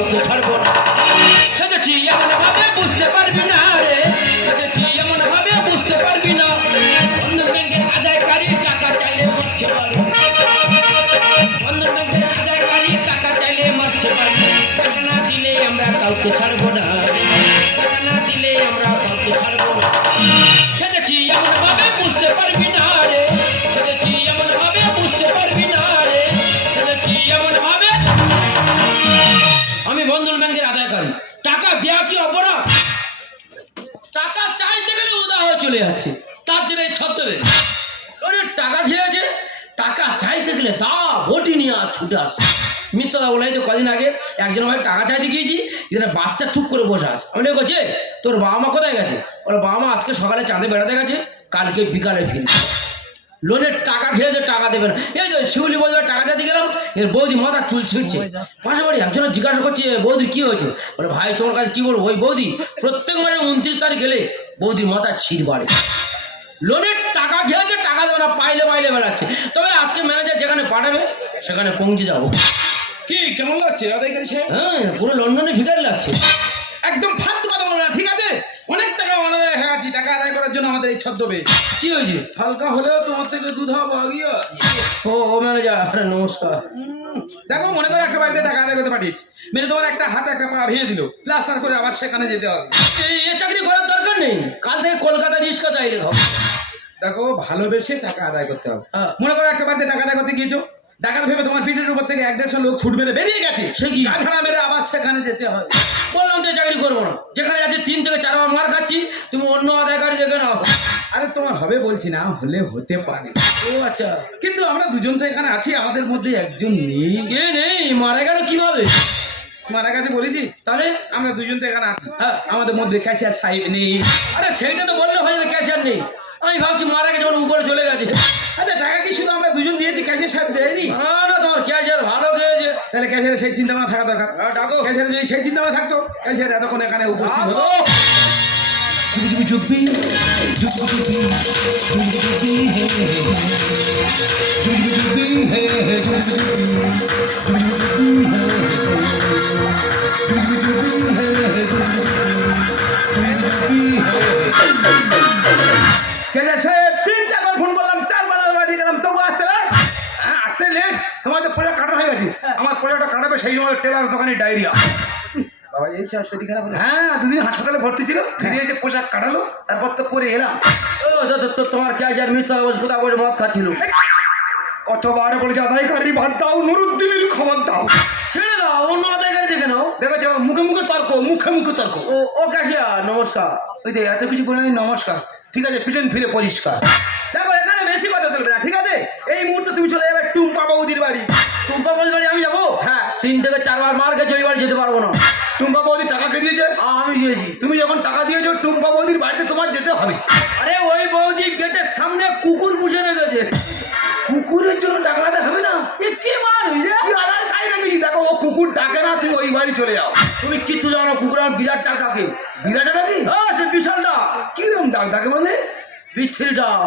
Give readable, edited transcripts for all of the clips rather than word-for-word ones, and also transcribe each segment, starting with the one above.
কাউকে ছাড়বো না। সেজেছি এমন ভাবে বুঝতে পারবি না রে, সেজেছি এমন ভাবে বুঝতে পারবি না। বন্ধন ব্যাংকের আদায়কারী টাকা চাইলে মারছে পারে, বন্ধন ব্যাংকের আদায়কারী টাকা চাইলে মারছে পারে। টাকা না দিলে আমরা কাউকে ছাড়বো না, টাকা না দিলে আমরা কাউকে ছাড়বো না। সেজেছি এমন ভাবে বুঝতে পারবি না রে, সেজেছি এমন ভাবে বুঝতে পারবি না রে, সেজেছি এমন ভাবে। আমি বন্ধন ব্যাংকের আদায়কারী, টাকা দেওয়া কি অপরাধ? টাকা চাইতে গেলে উদা হয়ে চলে যাচ্ছে, তার জন্য ছত্রে টাকা খেয়েছে, টাকা চাইতে গেলে তা বটি নিয়ে আর ছুটে আসে। মিথ্যা বলাই তো কদিন আগে একজন ভাই টাকা চাইতে গিয়েছি, এখানে বাচ্চা চুপ করে বসে আছে। আমি বলছি তোর বাবা মা কোথায় গেছে? ওর বাবা মা আজকে সকালে চাঁদে বেড়াতে গেছে, কালকে বিকালে ফিরবে। লোনের টাকা খেয়েছে, টাকা দেবে না। এই তো শিউলি বৌদি টাকা দিতে গেলাম, এর বৌদি মাথা চুল ছিঁড়ছে। পাশে বাড়ি একজন জিজ্ঞাসা করছে বৌদি কি হয়েছে? বলে ভাই তোমার কাছে কি বলবো, ওই বৌদি প্রত্যেক মাসে 29 তারিখ গেলে বৌদির মাথা ছিঁড় বাড়ে। লোনের টাকা খেয়েছে, টাকা দেবে না, পাইলে পাইলে বেড়াচ্ছে। তবে আজকে ম্যানেজার যেখানে পাঠাবে সেখানে পৌঁছে যাবো। কি কেমন লাগছে আদায়কারী সাহেব? হ্যাঁ, পুরো লন্ডনে ভিখারি লাগছে। একদম ফালতু কথা বলো না, ঠিক আছে? অনেক টাকা অনাদায় হয়ে আছি, টাকা আদায় করার জন্য আমাদের এই ছদ্মবেশ। কি হয়েছে? হালকা হলেও তোমার থেকে দুধ হওয়া গিয়ে ও ম্যানেজার নমস্কার। দেখো, মনে করে একটা বাড়িতে টাকা আদায় করতে পাঠিয়েছি, মেরে তোমার একটা হাত একটা পা ভেঙে দিল, প্লাস্টার করে আবার সেখানে যেতে হবে। এ চাকরি করার দরকার নেই, কাল থেকে কলকাতা রিক্সা চাইলে হবে। দেখো, ভালোবেসে টাকা আদায় করতে হবে। হ্যাঁ। মনে করো একটা বাড়িতে টাকা আদায় করতে গিয়েছো, ডাকাত ভেবে তোমার পিঠের উপর থেকে 1-150 লোক ছুট মেরে বেরিয়ে গেছে, সে কি? গাধাড়া মেরে আবার সেখানে যেতে হবে। বললাম তো চাকরি করবো না, যেখানে আছে 3 থেকে 4 বার মার খাচ্ছি, তুমি অন্য আদায়কারী দেখে নাও। আরে তোমার হবে বলছি না, হলে হতে পারে। ও আচ্ছা, কিন্তু আমরা দুজন তো এখানে আছি, আমাদের মধ্যে একজন নেই। কে নেই? মারা গেল কিভাবে? মারা কাছে বলেছি, তাহলে আমরা দুজন তো এখানে আছি, হ্যাঁ। আমাদের মধ্যে ক্যাশিয়ার সাহেব নেই। আরে সেইটা তো বললে হয়ে যায়, ক্যাশিয়ার নেই। আমি ভাবছি মারা গেছে, যখন উপরে চলে গেছে। আচ্ছা, টাকা কি শুধু আমরা দুজন দিয়েছি, ক্যাশিয়ার সাহেব দেয়নি? না না, তোমার ক্যাশিয়ার ভালো খেয়েছে। তাহলে ক্যাশিয়ারের সেই চিন্তা ভাবনা থাকা দরকার। ডাকো। ক্যাশিয়ারের যদি সেই চিন্তা ভাবনা থাকতো, ক্যাশিয়ার এতক্ষণ এখানে উপস্থিত হতো। ক্যাশিয়ার সাহেব 3-4 বার ফোন করলাম, 4 বার বাড়ি গেলাম, তবু আসতে লেট। হ্যাঁ, আসতে লেট। তোমার তো পোজা কাটা হয়ে গেছে, আমার পোজাটা কাটাবে সেই সময় টেলার দোকানে ডায়রিয়া। বাবা এই শরীর খারাপ হলো? হ্যাঁ, 2 দিন হাসপাতালে ভর্তি ছিল, ফিরে এসে পোশাক কাটালো, তারপর তো পরে এলাম। ও তোমার ক্যাশিয়ার মিথ্যা বলছে, কোথা বলে মদ খাচ্ছিল। কতবার বলেছে আদায়কারী বাদ দাও, নুরুদ্দিনের খবর দাও। ছেড়ে দাও, অন্য আদায়কারী দেখে নাও। দেখেছো, মুখে মুখে তর্ক, মুখে মুখে তর্ক। ও ক্যাশিয়ার নমস্কার। ওই যে এত কিছু বলে নমস্কার, ঠিক আছে, পিছন ফিরে পরিষ্কার। দেখো, এখানে বেশি কথা চলবে না, ঠিক আছে? এই মুহূর্তে তুমি চলে যাবে টুম্পা বৌদির বাড়ি। টুম্পা বৌদির বাড়ি আমি যাবো? হ্যাঁ। 3 থেকে 4 বার মার গেছে, ওই বাড়ি যেতে পারবো না। টুম্পা বৌদি টাকা কে দিয়েছে? আমি দিয়েছি। তুমি যখন টাকা দিয়েছো, টুম্পা বৌদির বাড়িতে তোমার যেতে হবে। আরে ওই বৌদি গেটের সামনে কুকুর পুষে রেখেছে। কুকুরের জন্য টাকা দিতে হবে না? এ কি মানুষ রে? কি আদায় তাই নাকি? দেখো, ও কুকুর ডাকে না, তুমি ওই বাড়ি চলে যাও। তুমি কিচ্ছু জানো না, কুকুর আমার বিরাট ডাক ডাকে। বিরাটা নাকি? হ্যাঁ, সে বিশাল ডাক। কিরম ডাক ডাকে বলে? বিচ্ছিরি ডাক।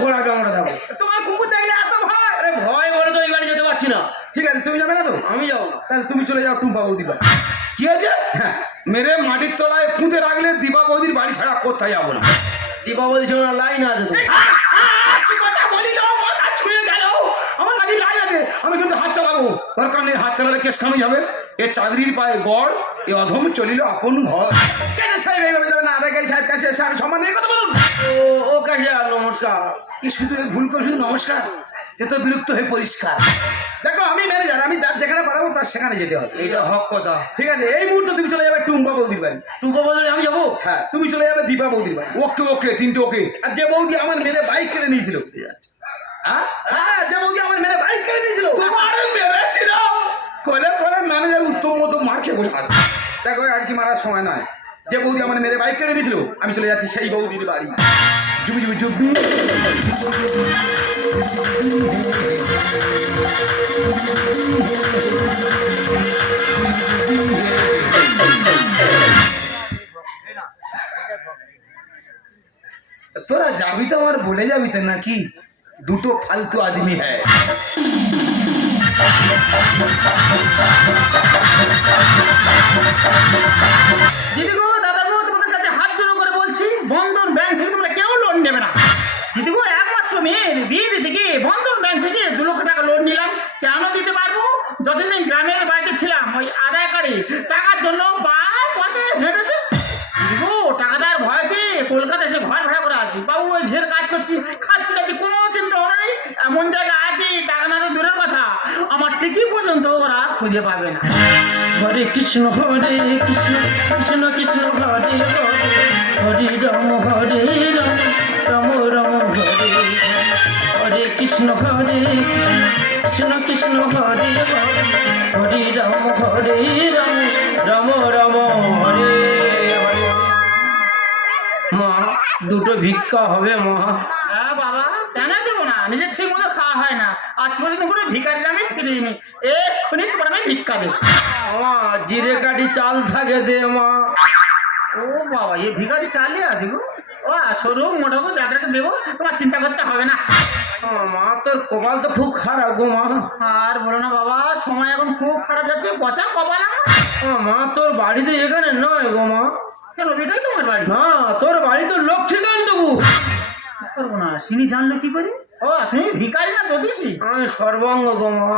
ঘোড়া ডাঙরা যাবো। তোমার কুকুর দেখলে এত ভয়? আরে ভয় বলে তো ওই বাড়ি যেতে পারছি না। ঠিক আছে, তুমি যাবে না তো? আমি যাবো না। তাহলে তুমি চলে যাও টুম্পা বৌদির বাড়ি। কি আছে? হ্যাঁ, মেরে মাটির তলায় পুঁতে রাখলে দীপা বৌদির বাড়ি ছাড়া কোথায় যাবো না। দীপাবলি ছিল না, লাইন আছে তো। কি কথা বলিল, মাথা ছুঁয়ে গেল। আমার নাকি লাইন আছে, আমি কিন্তু হাত চালাবো। দরকার নেই, হাত চালালে কেস খামি যাবে। এ চাকরির পায়ে গড়, এ অধম চলিল আপন ঘর। কেন সাহেব এইভাবে যাবে না? আদায়কারী সাহেব, কাছে সাহেব সম্মান দিয়ে কথা বলুন। ও ক্যাশিয়ার নমস্কার। কি শুধু ভুল করে শুধু নমস্কার? এ তো বিরক্ত হয়ে পরিষ্কার। দেখো, আমি ম্যানেজার, আমি যার যেখানে পাঠাবো তার সেখানে যেতে হবে। এটা হক কথা। ঠিক আছে, এই মুহূর্তে তুমি চলে যাবে টুম্পা বৌদির বাড়ি। টুম্পা বৌদি আমি যাবো? হ্যাঁ, তুমি চলে যাবে দীপা বৌদির বাড়ি। ওকে ওকে, 3টে ওকে। আর যে বৌদি আমার মেরে বাইক কেড়ে নিয়েছিল, হ্যাঁ হ্যাঁ, যে বৌদি আমার মেরে বাইক কেড়ে নিয়েছিল, তোমার মেরেছিল কলে কলে ম্যানেজার উত্তম মতো মার খেয়ে বলে। দেখো, আর কি মারার সময় নয়। যে বৌদি আমার মেরে বাইক কেড়ে নিয়েছিল, আমি চলে যাচ্ছি সেই বৌদির বাড়ি। জুবি জুবি জুবি। তোরা যাবি তো আমার বলে যাবি তো নাকি? দুটো ফালতু আদমি হ্যায়। দিদি গো, দাদা গো, তোমাদের কাছে হাত জোড়ো করে বলছি, বন্ধন ব্যাংক থেকে তোমরা কেউ লোন নেবে না। দিদি গো, একমাত্র মেয়ের বিয়ে দিতে গিয়ে বন্ধন ব্যাংক থেকে 2 লক্ষ টাকা লোন নিলাম। কেন দিতে পারবো? যতদিন গ্রামের বাড়িতে ছিলাম ওই আদায়কারী টাকার জন্য পায়ে পথে হেঁটেছে। দিদি গো, টাকা দেওয়ার ভয়তে কলকাতা এসে ঘর ভাড়া করে আছি। বাবু ওই ঝের কাজ করছি, খাচ্ছি খাচ্ছি, কোনো চিন্তা হবে নেই। এমন জায়গায় আছি, টাকা না তো দূরের কথা, আমার টিকি পর্যন্ত ওরা খুঁজে পাবে না। হরে কৃষ্ণ কৃষ্ণ কৃষ্ণ কৃষ্ণ হরে হরে রাম রাম রাম হরে কৃষ্ণ কৃষ্ণ কৃষ্ণ হরে হরে রাম রাম রাম হরে হরে। মা, দুটো ভিক্ষা হবে মা? হ্যাঁ বাবা, কেন দেবো না? নিজের ঠিক মতো খাওয়া হয় না, আজ পর্যন্ত করে ভিকারির আমি ফিরিনি। এক্ষুনি তোমার আমি ভিক্ষা দেবো। মা, জিরে কাঠি চাল থাকে দে মা। ও বাবা, এ ভিখারি চালিয়ে আছে গো। ও সরু মোটা গো, যাদেরকে দেবো, তোমার চিন্তা করতে হবে না। মা, তোর কপাল তো খুব খারাপ গো মা। আর বলো না বাবা, সময় এখন খুব খারাপ যাচ্ছে, পচা কপাল আমার। মা, তোর বাড়ি তো এখানে নয় গো মা। কেন, এটাই তোমার বাড়ি? না, তোর বাড়ি তো লোক ঠিকান দেবো। করবো না, সিনি জানলো কি করে? ও তুমি ভিখারি না জ্যোতিষী? আমি সর্বাঙ্গ গো মা।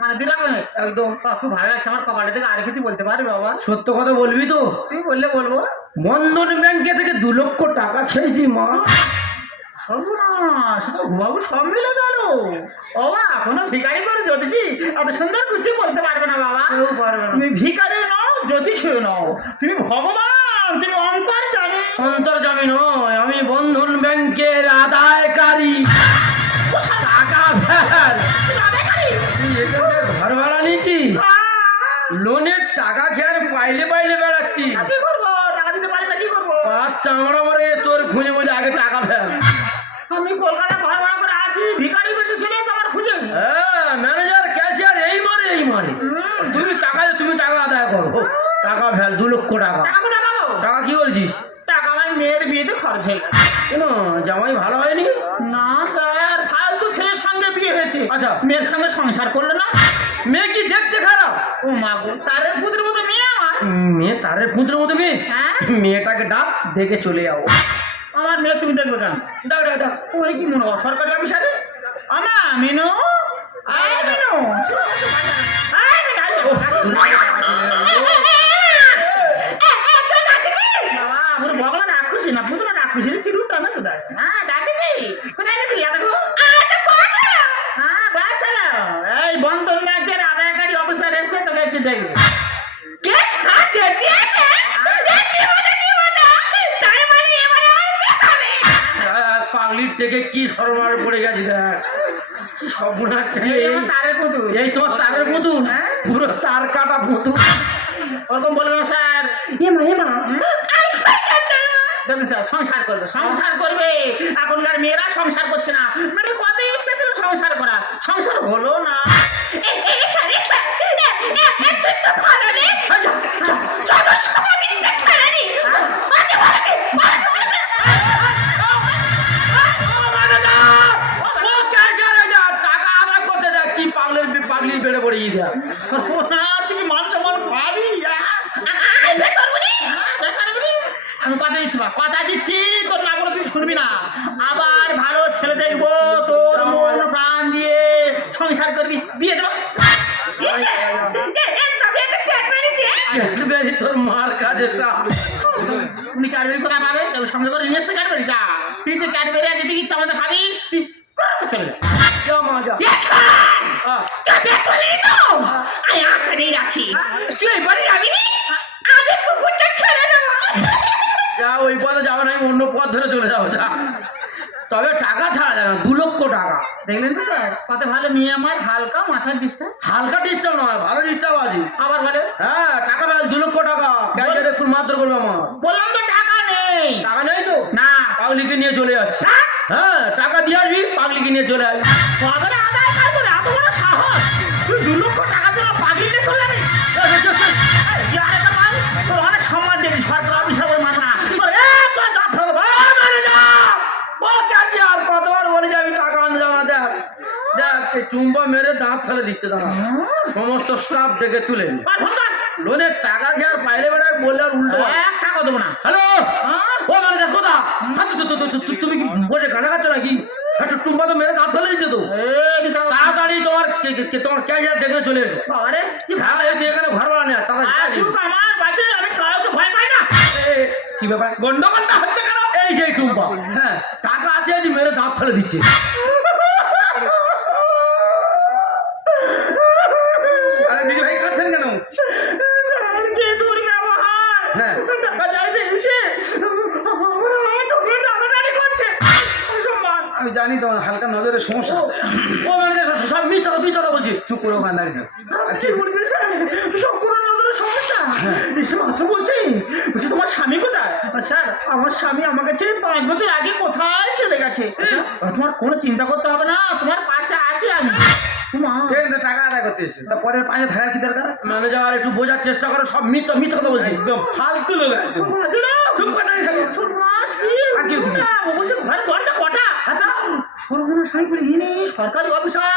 মানে দিলাম একদম। খুব ভালো লাগছে আমার কপালটা থেকে। আর কিছু বলতে পারবে বাবা? সত্য কথা বলবি তো? তুমি বললে বলবো। বন্ধন ব্যাংকে থেকে 2 লক্ষ টাকা খেয়েছি মা। সর্বনাশ, তো বাবু সব মিলে গেল। ও বা, কোনো ভিখারি করে জ্যোতিষী এত সুন্দর কিছু বলতে পারবে না বাবা। কেউ পারবে না। তুমি ভিখারি নও, জ্যোতিষীও নও, তুমি ভগবান, তুমি অন্তর জানো। অন্তর্যামী নয়, আমি বন্ধন ব্যাংকের আদায়কারী। টাকা ফেল। তুই এখানে ঘর ভাড়া নিয়েছি, লোনের টাকা খেয়ে পাইলে পাইলে বেড়াচ্ছি। কি করবো? টাকা দিতে পারি না, কি করবো? আচ্ছা, আমরা তোর খুঁজে মুজে আগে টাকা ফেল। আমি কলকাতা ঘর ভাড়া করে আছি, ভিখারি বেশি চলে যাচ্ছে আমার খুঁজে। হ্যাঁ, ম্যানেজার ক্যাশিয়ার এই মারে। তুমি টাকা আদায় করো। টাকা ফেল, 2 লক্ষ টাকা। টাকা কোথায় পাবো? টাকা কি করেছিস? টাকা আমার মেয়ের বিয়েতে খরচ হয়ে গেছে। কেন, জামাই ভালো হয়নি? না স্যার, ফালতু ছেলের সঙ্গে বিয়ে হয়েছে। আচ্ছা। মেয়ের সঙ্গে সংসার করলো না। মেয়ে কি দেখতে খারাপ? ও মা গো, তার পুত্রের মতো মেয়ে আমার। মেয়ে তারের পুত্রের মতো মেয়ে? হ্যাঁ। মেয়েটাকে ডাক, দেখে চলে যাবো। আমার মেয়ে তুমি দেখবে কেন? ডাক। ওই কি মনে হয় সরকারি অফিসারে? আমা মিনু, আয় মিনু, আয় মিনু, আয় যাবো। বাবা, আমার ভগবান রাক্ষসী না, পুতুল রাক্ষসী, কি রূপ টানা তো দেয়। হ্যাঁ, ডাকিছি। কোথায় গেছিলি? দেখো। হ্যাঁ, বাচ্চা। এই বন্ধন ব্যাংকের আদায়কারী অফিসার এসে তোকে একটু দেখবে। পাগলির থেকে কি সরমার পড়ে গেছে দেখ। কি সর্বনাশ। তারের পুতুল। এই তোমার তারের পুতুল? পুরো তার কাটা পুতুল। ওরকম বলবে না স্যার। দেখুন স্যার, সংসার করবে। এখনকার মেয়েরা সংসার করছে না। মানে কত ইচ্ছা ছিল সংসার করার, সংসার হলো না। টাকা আদায় করতে দেখ, কি পাগলির বেড়ে পড়ে গিয়ে। তুমি মান সম্মান পাবি। আমি কথা দিচ্ছি, তোর না বলে তুই শুনবি না। আবার ভালো ছেলে দেখবো, তোর মন প্রাণ দিয়ে সংসার করবি, বিয়ে দেবো। তোর মার কাছে চাপ। তুমি ক্যাডবেরি কোথায় পাবে? সঙ্গে করে নিয়ে এসছে ক্যাডবেরি। যা, তুই তো ক্যাডবেরি আর যদি ইচ্ছা মতো খাবি, তুই চলে যা। যা, ওই পথে যাবে না, আমি অন্য পথ ধরে চলে যাবো। যা, তবে টাকা ছাড়া যাবে না। 2 লক্ষ টাকা। দেখলেন তো স্যার, কত ভালো মেয়ে আমার। হালকা মাথার ডিস্টার্ব। হালকা ডিস্টার্ব নয়, ভালো ডিস্টার্ব আছে। আবার বলে হ্যাঁ, টাকা ফেল, 2 লক্ষ টাকা। ক্যাশিয়ার একটু মাত্র করবে আমার। বললাম তো টাকা নেই। টাকা নেই তো? না। পাগলিকে নিয়ে চলে যাচ্ছে। হ্যাঁ, টাকা দিয়ে আসবি, পাগলিকে নিয়ে চলে আসবি। কতটা আদায় করবো রে, এত বড় সাহস? তুই 2 লক্ষ টাকা দিয়ে পাগিয়ে চলে যাবি? তোর অনেক সম্মান দিবি, সরকার অফিসার বলে মাথা। ও ক্যাশিয়ার, কতবার বলে যাবি টাকা আনতে যাবো না। দেখ, চুম্বা মেরে দাঁত ফেলে দিচ্ছে দাঁড়া সমস্ত স্টাফ ডেকে তুলে নি। আর ফোন কর। লোনের টাকা খেয়ে আর বাইরে বেড়ায় বললে আর উল্টো এক টাকা দেবো না। হ্যালো ও ম্যানেজার কোথা তুমি কি বসে গাঁজা খাচ্ছ নাকি একটা টুম্বা তো মেরে দাঁত ফেলে দিচ্ছে তো তাড়াতাড়ি তোমার তোমার ক্যাশিয়ার ডেকে চলে এসো আরে কি হ্যাঁ এই তুই এখানে ঘর ভাড়া নেয় আসুক আমার বাড়িতে, আমি কাউকে ভয় পাই না। কি ব্যাপার গন্ডগোলটা হচ্ছে কেন? এই সেই টুম্পা হ্যাঁ টাকা আছে আজ মেরে দাঁত ফেলে দিচ্ছে। আরে দিদি ভাই কাঁদছেন কেন? কে তোর ব্যবহার? হ্যাঁ। টাকা চাইতে এসে আমার তোকে টাকাটারি করছে। সম্মান। আমি জানি তোমার হালকা নজরের সমস্যা আছে। ও ম্যানেজার সব মিথ্যা কথা বলছি। চুপ করে ওখানে দাঁড়িয়ে থাক। আর কি বলবি স্যার? সম্পূর্ণ নজরের সমস্যা। এসে মাত্র বলছি তোমার স্বামী কোথায়? স্যার আমার স্বামী আমাকে ছেড়ে 5 বছর আগে কোথায় চলে গেছে। তোমার কোনো চিন্তা করতে হবে না, তোমার পাশে আছি আমি। কিন্তু টাকা আদায় করতে এসে তা পরের পাশে থাকার কি দরকার? ম্যানেজার একটু বোঝার চেষ্টা করো, সব মিথ্যা কথা বলছি। একদম ফালতু লোক একদম। চুপ করে দাঁড়িয়ে থাকো। আর কি হচ্ছে? বলছে ঘরের দরজা কটা? আচ্ছা সর্বনাশ স্বামী বলে ইনি সরকারি অফিসার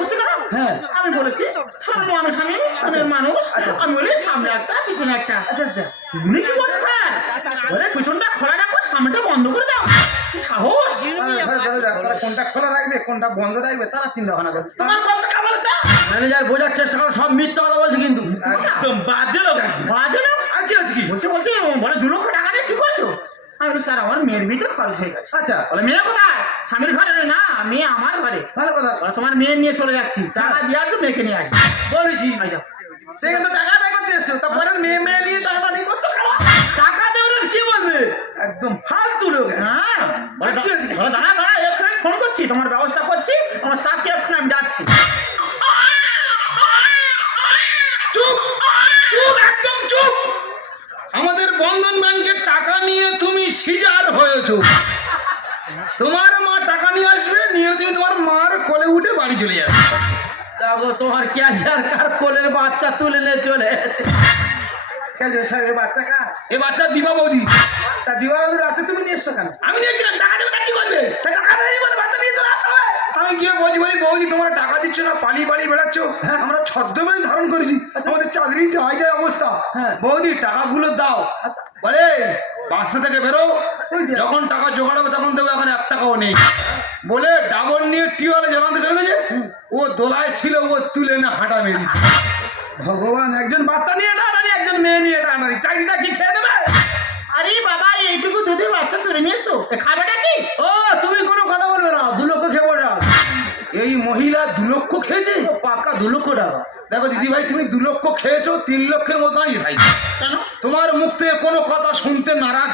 হচ্ছে কেন? হ্যাঁ। আমি বলেছি সর্বনাশ স্বামী, আমি মানুষ, আমি বলি সামনে একটা পিছনে একটা। আচ্ছা আচ্ছা। উনি কি বলছে স্যার? ওরে পিছনটা খোলা রাখো, সামনেটা বন্ধ করে দাও। কি সাহস! কোনটা খোলা রাখবে কোনটা বন্ধ রাখবে তারা চিন্তা ভাবনা করছে। তোমার কথা কে বলেছে? ম্যানেজার বোঝার চেষ্টা করো, সব মিথ্যা কথা বলছি কিন্তু। একদম বাজে লোক একদম। বাজে না? আর কি হচ্ছে কি? বলছে বলে 2 লক্ষ টাকা দিয়ে কি করছো? আমি বলি স্যার আমার মেয়ের বিয়েতে খরচ হয়ে গেছে। আচ্ছা বলে মেয়ে কোথায়? স্বামীর ঘরে না, মেয়ে আমার ঘরে। ভালো কথা। বলে তোমার মেয়ে নিয়ে চলে যাচ্ছি, টাকা দিয়ে আসো, মেয়েকে নিয়ে আসো। বলেছি এই যাও। সে কিন্তু টাকা আদায় করতে এসছো তারপরে মেয়ে নিয়ে টাকা নিয়ে করছো কেন? টাকা দেবে না কি বলবে? একদম ফালতু লোক একদম। হ্যাঁ বলে দাঁড়া এক্ষুনি আমি ফোন করছি, তোমার ব্যবস্থা করছি, আমার স্টাফকে এক্ষুনি আমি যাচ্ছি। চুপ চুপ একদম চুপ। আমাদের বন্ধন ব্যাংকের টাকা নিয়ে তুমি সিজার হয়েছো। তোমার মা টাকা নিয়ে আসবে, নিয়ে তুমি তোমার মার কোলে উঠে বাড়ি চলে যাবে। দেখো তোমার ক্যাশিয়ার কার কোলের বাচ্চা তুলে নিয়ে চলে এসেছে। এ বাচ্চা কার? এ বাচ্চা দিবা বৌদি। তা দিবা বৌদির বাচ্চা তুমি নিয়ে এসছো কেন? আমি নিয়েছিলাম, টাকা দেবে না কি করবে? তা টাকা দেবে বলে বাচ্চা নিয়ে চলে আসতে হবে। আমি গিয়ে বলছি বৌদি তোমরা টাকা দিচ্ছ না, পালিয়ে বেড়াচ্ছ। আমরা ছদ্মবেশ ধারণ করেছি, আমাদের চাকরি হয় যায় অবস্থা। বৌদি টাকাগুলো দাও। বলে বাসা থেকে বেরো, যখন টাকা জোগাড় হবে তখন দেবো, এখন 1 টাকাও নেই বলে ডাবর নিয়ে টিওয়ালে জ্বালাতে চলে গেছে। ও দোলায় ছিল, ও তুলে না হাঁটা মেরি। ভগবান, একজন বাচ্চা নিয়ে টানানি, একজন মেয়ে নিয়ে টানানি, চাকরিটা কি খেয়ে দেবে? আরে বাবা এইটুকু দুধে বাচ্চা তুলে নিয়ে এসো, খাবেটা কি? ও তুমি কোনো কথা বলবে না, 2 লক্ষ খেয়ে বলে এই মহিলা 2 লক্ষ খেয়েছে। পাক্কা 2 লক্ষ টাকা। দেখো দিদি ভাই, তুমি 2 লক্ষ খেয়েছো, 3 লক্ষের মতো দাঁড়িয়ে ভাই। কেন? তোমার মুখ থেকে কোনো কথা শুনতে নারাজ।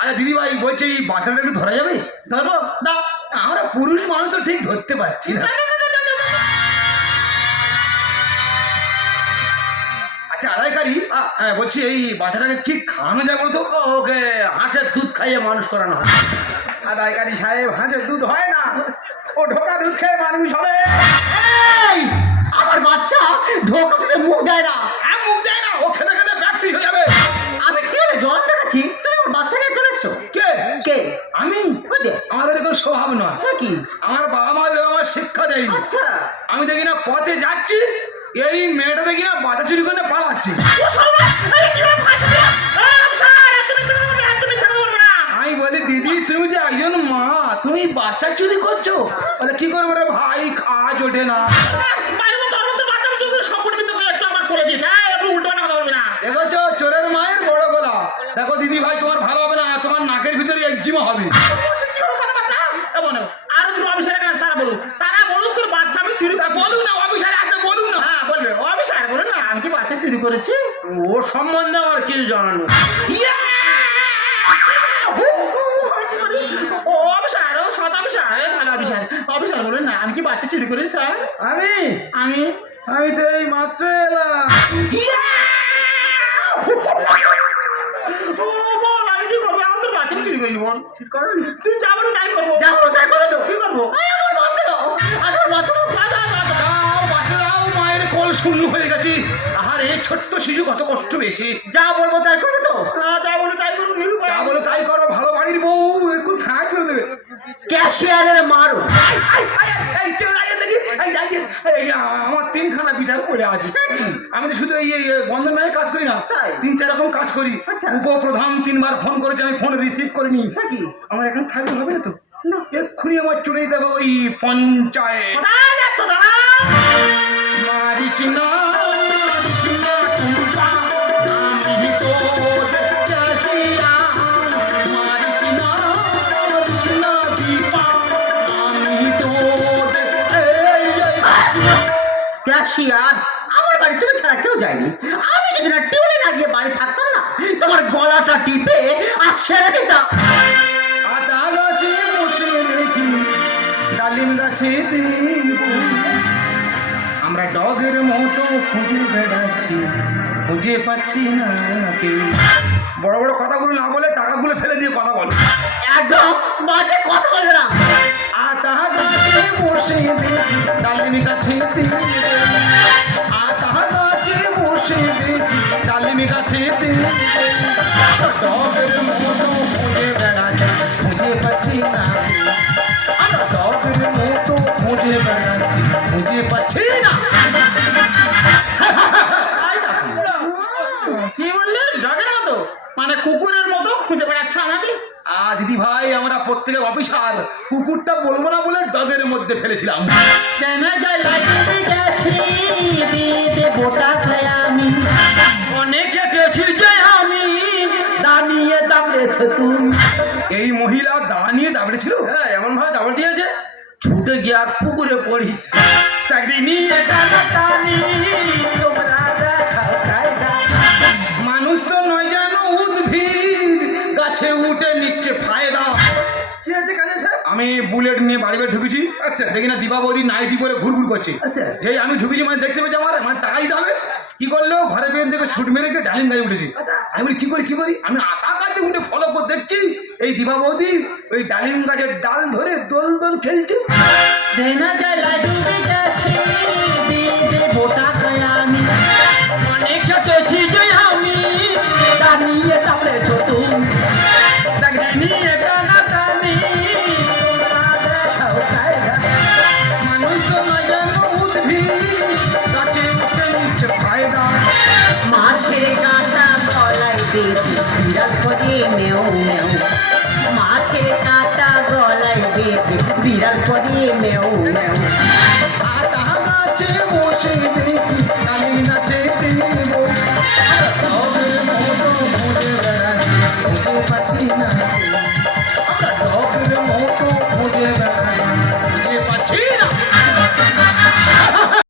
আরে দিদি ভাই বলছে এই বাচ্চাটা একটু ধরা যাবে? ধরবো দাও। আমরা পুরুষ মানুষ তো ঠিক ধরতে পারছি না। আচ্ছা আদায়কারী, হ্যাঁ বলছি এই বাচ্চাটাকে কি খাওয়ানো যায় বলতো? ওকে হাঁসের দুধ খাইয়ে মানুষ করানো হয়। আদায়কারী সাহেব, হাঁসের দুধ হয় না, ও ঢোকা দুধ খেয়ে মানুষ হবে। এই আমার বাচ্চা ধোকা দিতে মুখ দেয় না। হ্যাঁ মুখ দেয় না, ও খেতে খেতে ব্যাকটি হয়ে যাবে। আমি টিউলে জল দেখাচ্ছি, তুমি আমার বাচ্চা নিয়ে চলে এসছো। কে? কে? আমি? আমাদের এরকম স্বভাব নয়। সে কি? আমার বাবা মা আমার শিক্ষা দেয়নি। আচ্ছা আমি দেখি না পথে যাচ্ছি, এই মেয়েটা দেখি না বাচ্চা চুরি করে পালাচ্ছি। আমি বলি দিদি তুমি যে একজন মা, তুমি বাচ্চা চুরি করছো? বলে কি করবো রে ভাই, কাজ ওঠে না। দেখেছো চোরের মায়ের বড় গলা। দেখো দিদি ভাই তোমার ভালো হবে না, তোমার নাকের ভিতরে একজিমা হবে। আরো দুটো অফিসারের কাছে তারা বলুক তোর বাচ্চা আমি চুরি করছি। বলুন না অফিসার আছে, বলুন না। হ্যাঁ বলবে অফিসার, বলুন না আমি কি বাচ্চা চুরি করেছি? ও সম্বন্ধে আমার কিছু জানানো। ও অফিসার, ও সৎ অফিসার, ভালো অফিসার। অফিসার বলুন না আমি কি বাচ্চা চুরি করেছি স্যার? আমি আমি আমি তো এই মাত্র এলাম। ও বল আমি কি করবো? আমার তোর বাচ্চা চুরি করিনি বল। ঠিক করো, তুই যা বলো তাই করবো। যা বলো তাই করে তো। কি করবো? আমার বাচ্চা দাও, আমার বাচ্চা দাও, বাচ্চা দাও, মায়ের কোল শূন্য হয়ে গেছে। আহার এই ছোট্ট শিশু কত কষ্ট পেয়েছে। যা বলবো তাই করবে তো? যা বলো তাই করবো। যা বলো তাই করো, ভালো বাড়ির বউ একটু থানা ছেড়ে দেবে। ক্যাশিয়ারের মারো। এই ছেড়ে দাঁড়িয়ে দেখি, এই আমার তিনখানা বিচার করে আছে। আমি তো শুধু এই বন্ধন ব্যাংকে কাজ করি না, তাই? 3-4 রকম কাজ করি। আচ্ছা। উপপ্রধান 3বার ফোন করেছে, আমি ফোন রিসিভ করিনি। কি আমার এখন থাকলে হবে না তো, না এক্ষুনি আমার চলে যেতে হবে ওই পঞ্চায়েত। কোথায় যাচ্ছ দাদা? মারিস না, মারিস না টুম্পা, আমি তো দেশিয়া। মারিস না, মারিস না দীপা, আমি তো ক্যাশিয়ার, আমার বাড়ি তুমি ছাড়া কেউ যায়নি। আমি যদি না টিউনে না গিয়ে বাড়ি থাকতাম না, তোমার গলাটা টিপে আর সেরে দিতাম। আটা গাছে বসে দেখি, ডালিম গাছে দিব। আমরা ডগের মতো খুঁজে বেড়াচ্ছি, খুঁজে পাচ্ছি না কে। বড় বড় কথাগুলো না বলে টাকাগুলো ফেলে দিয়ে কথা বলো। একদম বাজে কথা বলবে না। আটা গাছে বসে দেখি, ডালিম গাছে দিব। আটা গাছে বসে দেখি, ডালিম গাছে দিব। ডগের মতো খুঁজে বেড়াচ্ছি, খুঁজে পাচ্ছি না কে। আমরা ডগের মতো খুঁজে বেড়াচ্ছি, খুঁজে পাচ্ছি না। কি বললে? ডগের মতো মানে কুকুরের মতো খুঁজে বেড়াচ্ছে আমাকে? দিদি ভাই, আমরা প্রত্যেকের অফিসার, কুকুরটা বলবো না বলে ডগের মধ্যে ফেলেছিলাম। চেনা যায় লাইটে গেছি, বিদে বোটা খায় আমি। অনেক হেঁটেছি যে আমি, দাঁড়িয়ে দাঁড়িয়েছে তুমি। এই মহিলা দা নিয়ে দাঁড়িয়েছিল। হ্যাঁ, এমন ভাবে চাপড় দিয়েছে, ছুটে গিয়ে আর পুকুরে পড়িস। চাকরি নিয়ে টানাটানি, তোমরা দেখাও কায়দা। মানুষ তো নয় জানো উদ্ভিদ, গাছে উঠে নিচ্ছে ফায়দা। কি আছে কাজে স্যার? আমি বুলেট নিয়ে বাড়ি বাড়ি ঢুকেছি। আচ্ছা, দেখি না দিবা বৌদি নাইটি পরে ঘুরঘুর করছে। আচ্ছা। যেই আমি ঢুকেছি মানে দেখতে পেয়েছি আমার মানে টাকা দিতে হবে। কি করলো, ঘরে বের থেকে ছুট মেরে গিয়ে ডালিম গাছে উঠেছি। আমি বলি কি করি, আমি আতা গাছে উঠে ফলো করে দেখছি এই দিবা বৌদি ওই ডালিম গাছের ডাল ধরে দোল দোল খেলছে। চেনা যায় লাইটে গেছি, বিদে বোটা খায় আমি। অনেক হেঁটেছি যে আমি, দাঁড়িয়ে দাঁড়িয়েছ তুমি। চাকরি নিয়ে টানাটানি, তোমরা দেখাও কায়দা। মানুষ তো নয় জানো উদ্ভিদ, গাছে উঠে নিচ্ছে ফায়দা। মাছে কাঁটা গলায় বেঁধে বিড়াল করে নেও নেও। মাছে কাঁটা গলায় বেঁধে বিড়াল করে নেও নেও। আতা গাছে বসে দেখি, ডালিম গাছে দিব। ডগের মতো খুঁজে বেড়াচ্ছি, খুঁজে পাচ্ছি না কে। আমরা ডগের মতো খুঁজে বেড়াচ্ছি, খুঁজে পাচ্ছি না।